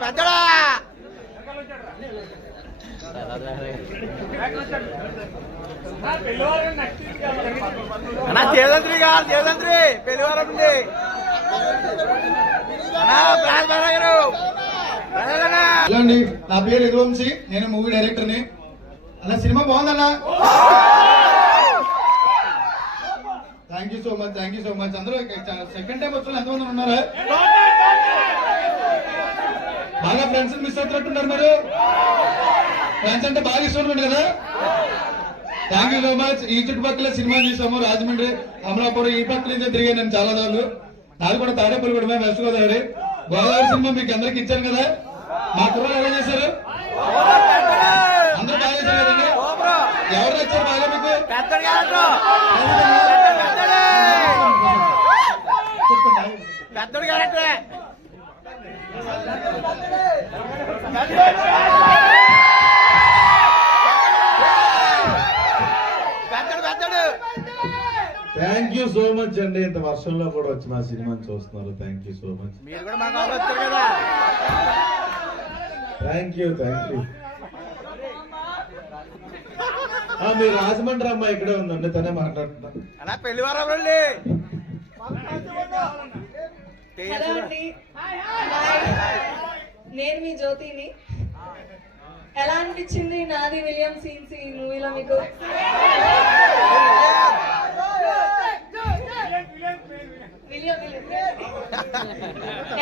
పెద్దోడా అన్నా చేదంత్రి గారు చేదంత్రి పెళ్ళివారం ఉంది. గారు. అండి నా పేరు యదువంశి. నేను మూవీ డైరెక్టర్ని. అలా cinema బాగుందన్నా? Thank you so much thank you so much అందరూ సెకండ్ టైం వచ్చిన ఎంతమంది ఉన్నారా? బాగా ఫ్రెండ్స్ మిస్ అవుతున్నట్టున్నారు మీరు. ఫ్రెండ్స్ అంటే బాగా ఇష్టం కదా? థ్యాంక్ యూ సో మచ్ ఈ చుట్టుపక్కల సినిమా చూసాము. రాజమండ్రి అమలాపురం ఈ పక్కల నుంచే తిరిగాను నేను చాలా సార్లు నాది కూడా తాడేపల్లి కూడా మేము వెస్ట్ గోదావరి. గోదావరి సినిమా మీకు అందరికి ఇచ్చాను కదా? మా కుర్రలు ఎలా చేశారు? అందరూ బాగా చేశారు కదండి. ఎవరు నచ్చారు బాగా మీకు? పెద్దడు character. Thank you so much అండి. ఇంత వర్షంలో కూడా వచ్చి మా సినిమాని చూస్తున్నారు. థ్యాంక్ యూ సో మచ్ మీరు కూడా మా కావాలి వచ్చారు కదా. థ్యాంక్ యూ థ్యాంక్ యూ మీరు రాజమండ్రి అమ్మాయి ఇక్కడే ఉందండి. తనే మాట్లాడుతున్నా పెళ్ళి వారం నేను మీ జ్యోతిని. ఎలా అనిపించింది నాది విలియం సీన్స్ ఈ మూవీలో మీకు? విలియం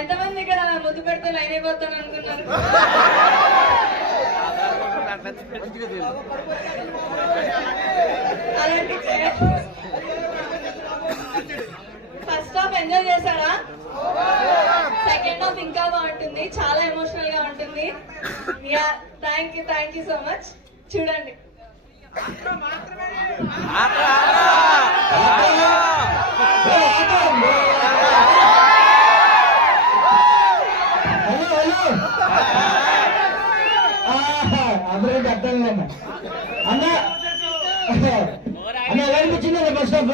ఎంతమంది ఇక్కడ ముద్దు పెడితే లైన్ అయిపోతాను అనుకున్నారు? ఫస్ట్ హాఫ్ ఎంజాయ్ చేశారా? బాగుంటుంది చాలా ఎమోషనల్గా ఉంటుంది yeah thank you thank you so much చూడండి హలో హలో ఆహా, అందరికీ అర్థం లేదన్న అన్న అన్న ఎలా అనిపించింది అన్న బస్ స్టాప్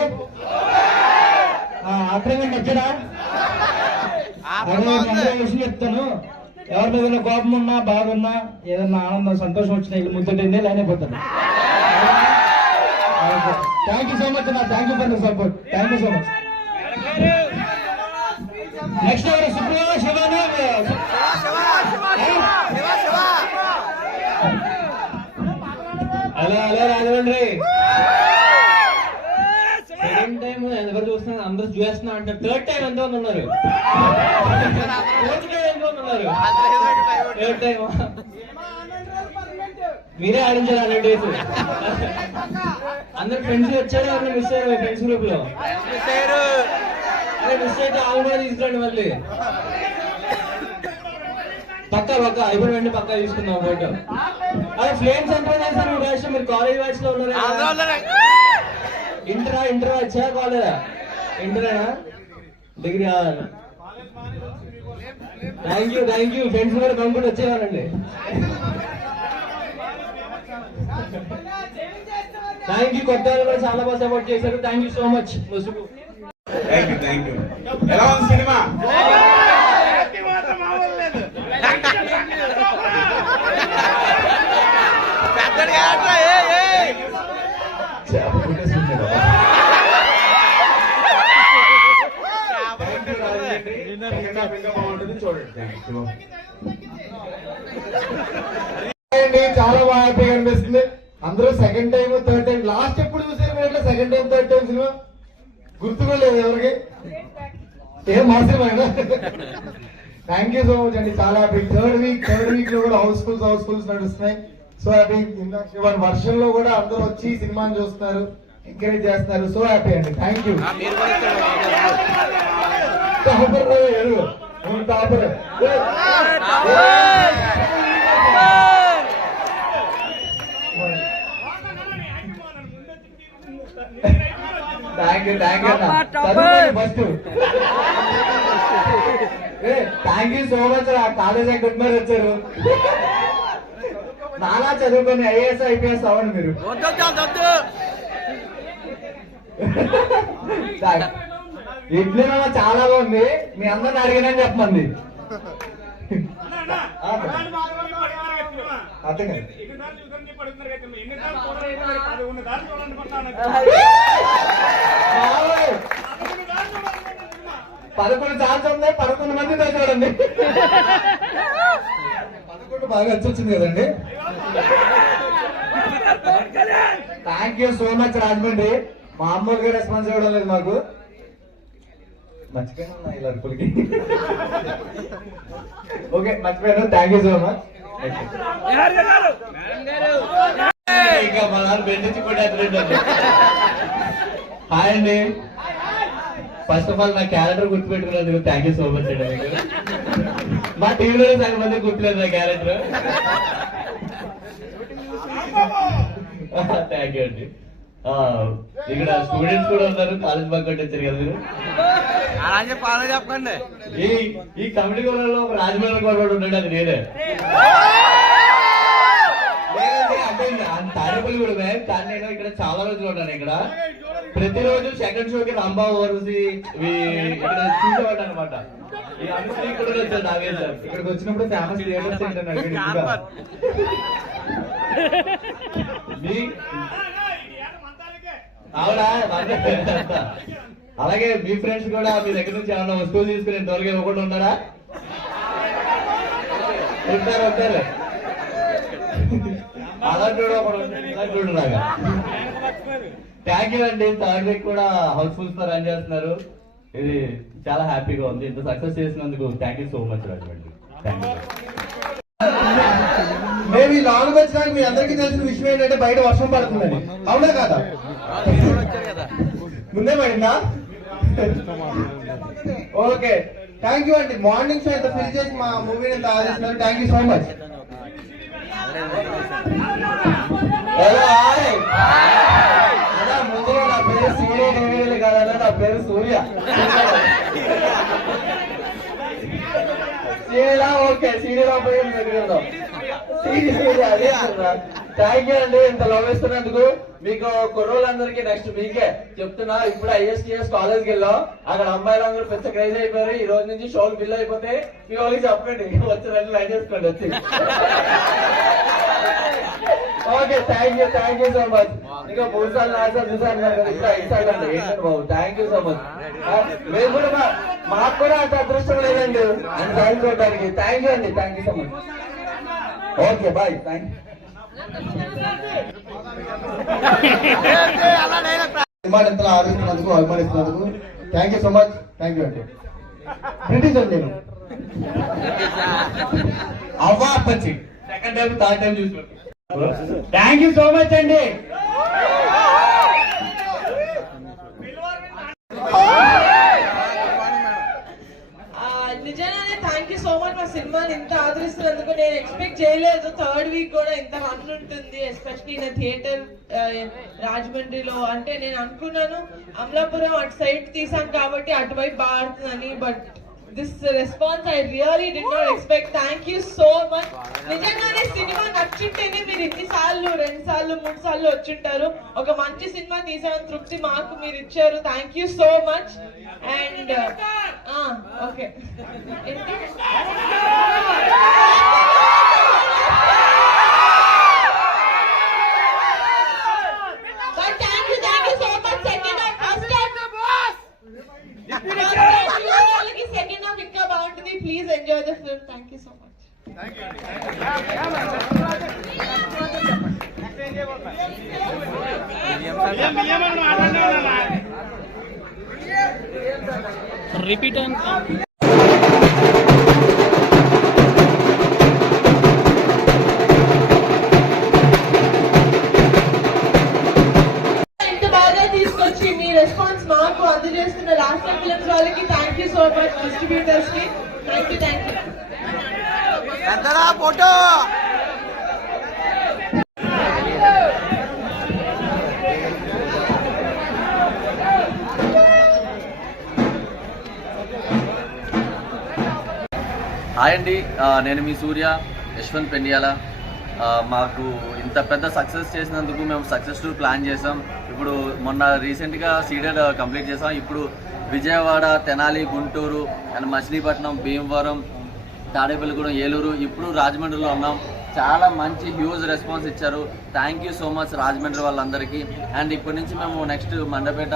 అర్థంగా నచ్చడా చెప్తాను. ఎవరి మీద కోపం ఉన్నా బాధ ఉన్నా ఏదన్నా ఆనందం సంతోషం వచ్చినా ఇల్లు ముద్దుంటే లైన్ అయిపోతాను థ్యాంక్ యూ సో మచ్ అన్న. Thank you for the support thank you so much next ఎవరు సుప్రియ శివానా హలో హలో రాజమండ్రి అందరు చూస్తున్నారు అందరూ చూస్తున్నా అంటారు థర్డ్ టైం ఎంత మంది ఉన్నారు. ఎంత ఉన్నారు. థర్డ్ టైం మీరే ఆడించారు హండ్రెడ్ డేస్ అందరు ఫ్రెండ్స్ వచ్చారు? మిస్ అయ్యారు ఫ్రెండ్స్ గ్రూప్లో? అరే మిస్ అయితే ఆల్రెడీ తీసుకురండి మళ్ళీ. పక్క పక్క. ఇప్పుడు వెండి పక్క తీసుకుందాం ఫోటో అదే ఫ్లేమ్స్ ఎంటర్ చేస్తారు మీ మీరు కాలేజ్ బ్యాచ్లో ఉన్నారు? ఇంటరా ఇంటరా వచ్చా కాలేదా? ఇంటరేనా? Degree thank you thank you friends కూడా పంపుడు వచ్చేవారండి థ్యాంక్ యూ కొత్త వాళ్ళు కూడా చాలా బాగా సపోర్ట్ చేశారు. థ్యాంక్ యూ సో మచ్ ముసుగు. థ్యాంక్ యూ థ్యాంక్ యూ ఎలా ఉంది సినిమా పెద్దోడు క్యారెక్టర్ ఏ ఏ చేప పుట్టేసుకుంటారా? Second half ఇంకా బాగుంటుంది చూడండి థ్యాంక్ యూ అండి చాలా బాగా హ్యాపీగా అనిపిస్తుంది. అందరూ second time third time last ఎప్పుడు చూసారు మీరు ఇట్లా second time third time cinema? గుర్తుగా లేదు ఎవరికి? ఏం మా cinema thank you so much అండి చాలా హ్యాపీ. థర్డ్ వీక్ థర్డ్ వీక్లో కూడా హౌస్ఫుల్స్ హౌస్ఫుల్స్ నడుస్తున్నాయి. సో హ్యాపీ ఇందాక వర్షంలో కూడా అందరూ వచ్చి సినిమాని చూస్తున్నారు ఎంకరేజ్ చేస్తున్నారు. సో హ్యాపీ అండి thank you thank you thank you first thank you so much ఆ కాలేజ్ గుడ్ మరి వచ్చారు. నాలా చదువుకొని ఐఏఎస్ ఐపీఎస్ అవ్వండి మీరు. ఇడ్లీ చాలా బాగుంది. మీ అందరిని అడిగినని చెప్పమంది. బాబోయ్! పదకొండు ఛాన్స్ ఉంది పదకొండు మందితో చూడండి పదకొండు బాగా వచ్చి వచ్చింది కదండి thank you so much Rajahmundry. మామూలుగా రెస్పాన్స్ ఇవ్వడం లేదు మాకు. మర్చిపోయినా ఇలా అరుపులకి ఓకే మర్చిపోయాను. థ్యాంక్ యూ సో మచ్ ఇంకా మా నాన్న బెండించి కూడా హాయ్ అండి. ఫస్ట్ ఆఫ్ ఆల్ నా క్యారెక్టర్ గుర్తుపెట్టుకున్నందుకు థ్యాంక్ యూ సో మచ్ అండి మా టీవీలో సగం మంది గుర్తులేదు నా క్యారెక్టర్ థ్యాంక్ యూ అండి. ఇక్కడ స్టూడెంట్స్ కూడా ఉన్నారు కాలేజ్ బంక్ కొట్టి వచ్చారు కదా మీరు? అలా చెప్పి అలా చెప్పండి ఈ ఈ కమిటీ గోళంలో ఒక రాజమౌళి గొడవ ఉన్నాడు అది నేనే. తాడేపల్లి కూడా. కానీ నేను ఇక్కడ చాలా రోజులు ఉన్నాను ఇక్కడ. ప్రతిరోజు సెకండ్ షోకి రంభా ఓవర్సి ఇక్కడ చూసేవాడు అనమాట ఇక్కడికి వచ్చినప్పుడు ఫేమస్ థియేటర్స్ అవునా? అలాగే మీ ఫ్రెండ్స్ కూడా మీ దగ్గర నుంచి ఏమన్నా వస్తువులు తీసుకుని త్వరగా ఇవ్వకుండా ఉన్నారా ఉంటారు ఉంటారు అలాంటి వాడు ఒకడు థ్యాంక్ యూ అండి. థర్డ్ వీక్ కూడా హౌస్ఫుల్స్తో రన్ చేస్తున్నారు. ఇది చాలా హ్యాపీగా ఉంది. ఇంత సక్సెస్ చేసినందుకు thank you so much Rajahmundry. Thank you మేము ఈ లాంగ్ వచ్చినాక మీ అందరికీ తెలిసిన విషయం ఏంటంటే బయట వర్షం పడుతుందని. అవునా కదా? ముందే పడిందా? ఓకే. థ్యాంక్ యూ అండి మార్నింగ్ షో ఇంత ఫిల్ చేసి మా మూవీని ఇంత ఆదేశిస్తున్నారు thank you so much hello ముందుగా నా పేరు సూర్య డివిజన్ కాదన్నా నా పేరు సూర్య. సీరియలా? ఓకే సీరియల్ పోయి థ్యాంక్ యూ అండి ఇంత లవ్ ఇస్తున్నందుకు. మీకు కుర్రోళ్ళందరికీ నెక్స్ట్ మీకే చెప్తున్నా. ఇప్పుడు ఐఎస్టీఎస్ కాలేజ్కి వెళ్ళాం. అక్కడ అమ్మాయిలందరూ పెద్ద క్రైజ్ అయిపోయారు. ఈ రోజు నుంచి షోలు బిల్ అయిపోతే మీ వాళ్ళకి చెప్పండి. వచ్చి లైన్ చేసుకోండి వచ్చి. Okay thank you thank you so much ఇంకా మూడు సార్లు నాలుగు సార్లు చూసాను ఇప్పుడు ఐదు సార్లు అండి. ఏంటండి బాబు? థ్యాంక్ యూ సో మచ్ మేము కూడా మాకు కూడా అంత అదృష్టం లేదండి. అని సాయం చూడడానికి థ్యాంక్ యూ అండి thank you so much okay bye thank అలా ఆదరిస్తున్నందుకు అభిమానిస్తున్నందుకు. Thank you so much thank you అండి. బ్రిటిష్ అండి నేను. అవ్వా అప్పచ్చి. సెకండ్ టైం థర్డ్ టైం చూసి థ్యాంక్ యూ సో మచ్ అండి ఆ, నిజంగానే థ్యాంక్ యూ సో మచ్ సినిమాని ఇంత ఆదరిస్తున్నందుకు నేను ఎక్స్పెక్ట్ చేయలేదు. థర్డ్ వీక్ కూడా ఇంత రన్ ఉంటుంది ఎస్పెషలీ ఇన్ థియేటర్ రాజమండ్రిలో అంటే నేను అనుకున్నాను అమలాపురం అటు సైడ్ తీసాం కాబట్టి అటువైపు బాగా ఆడుతుందని but this response I really did not expect thank you so much నిజంగానే సినిమా నచ్చుంటేనే మీరు ఇన్ని సార్లు రెండు సార్లు మూడు సార్లు వచ్చుంటారు. ఒక మంచి సినిమా తీసామని తృప్తి మాకు మీరు ఇచ్చారు. Thank you so much and okay second half ఇంకా బాగుంటుంది. Please enjoy the film thank you so much ఎంత బాగా తీసుకొచ్చి మీ రెస్పాన్స్ మాకు అందజేస్తున్న రాష్ట్ర ఫిల్మ్స్ వాళ్ళకి thank you so much distributors photo. Hi అండి. నేను మీ సూర్య యశ్వంత్ పెండియాల. మాకు ఇంత పెద్ద సక్సెస్ చేసినందుకు మేము సక్సెస్ టూర్ ప్లాన్ చేసాం ఇప్పుడు మొన్న రీసెంట్గా సీడెడ్ కంప్లీట్ చేసాం ఇప్పుడు విజయవాడ తెనాలి గుంటూరు అండ్ మచిలీపట్నం భీమవరం తాడేపల్లిగూడెం ఏలూరు ఇప్పుడు రాజమండ్రిలో ఉన్నాం చాలా మంచి హ్యూజ్ రెస్పాన్స్ ఇచ్చారు thank you so much Rajahmundry వాళ్ళందరికీ అండ్ ఇప్పటి నుంచి మేము నెక్స్ట్ మండపేట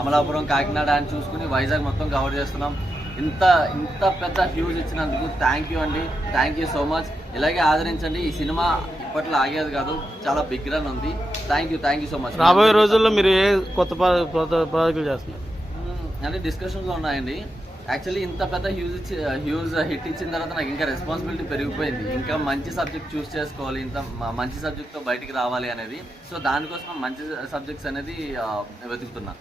అమలాపురం కాకినాడ అని చూసుకుని వైజాగ్ మొత్తం కవర్ చేస్తున్నాం ఇంత ఇంత పెద్ద హ్యూజ్ ఇచ్చినందుకు థ్యాంక్ యూ అండి థ్యాంక్ యూ సో మచ్ ఇలాగే ఆదరించండి ఈ సినిమా ఇప్పట్లో ఆగేది కాదు చాలా బిగ్ రన్ ఉంది thank you thank you so much రాబోయే రోజుల్లో మీరు ఏ కొత్త కొత్త ప్రాజెక్టులు చేస్తున్నారు అంటే డిస్కషన్లో ఉన్నాయండి యాక్చువల్లీ ఇంత పెద్ద హ్యూజ్ హ్యూజ్ హిట్ ఇచ్చిన తర్వాత నాకు ఇంకా రెస్పాన్సిబిలిటీ పెరిగిపోయింది ఇంకా మంచి సబ్జెక్ట్ చూస్ చేసుకోవాలి ఇంత మంచి సబ్జెక్ట్తో బయటికి రావాలి అనేది సో దానికోసం మంచి సబ్జెక్ట్స్ అనేది వెతుకుతున్నా